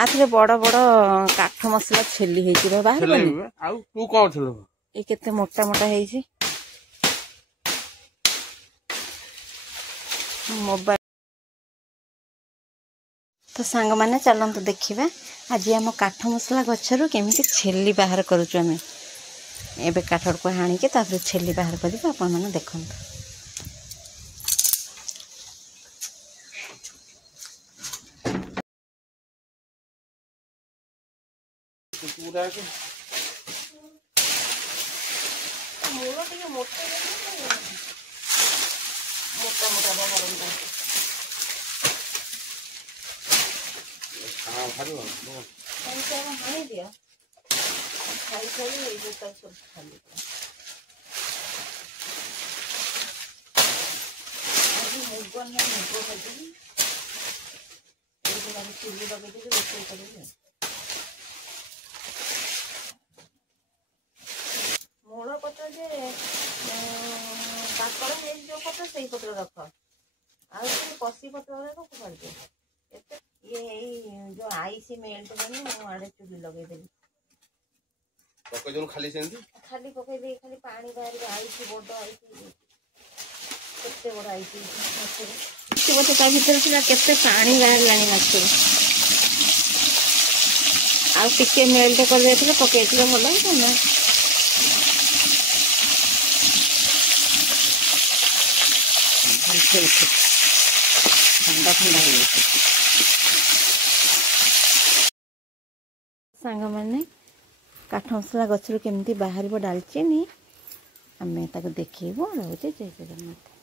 आथरे बड़ बड़ काठ मसला छेली है बाहर तू कौन छेल ये केते मोटा मोटा है मोबाइल तो सांग माने चलते देखिए आज आम काठ मसला गचर केमी छेली बाहर करुँ एबे काठ को हाणिके छेली बाहर कर आपण मैंने देखु हाणी दिया खाई खाई सब खाली मुग मुग खाई चुली लगे रोषे कर मूल पत्र जे पाकड़ है जो पत्र से पत्र रख आ कसी पत्र फोड़ दे ये जो आईसी मेल्ट बनी आड़े चुली लगे देली पके जोन खाली सेंदी खाली पके दे खाली पानी बाहर आईसी बड़ आईसी केते बड़ आईसी मछली ता भीतर थिला केते पानी बाहर लानी मछली आ टिके मेल्ट कर देथिले पकेइथिले भलो है ना ठंडा ठंडा सांग मैंने काठ मसला गचर केमती बाहर डालचीनी आम देखो रोचे जय जगन्नाथ।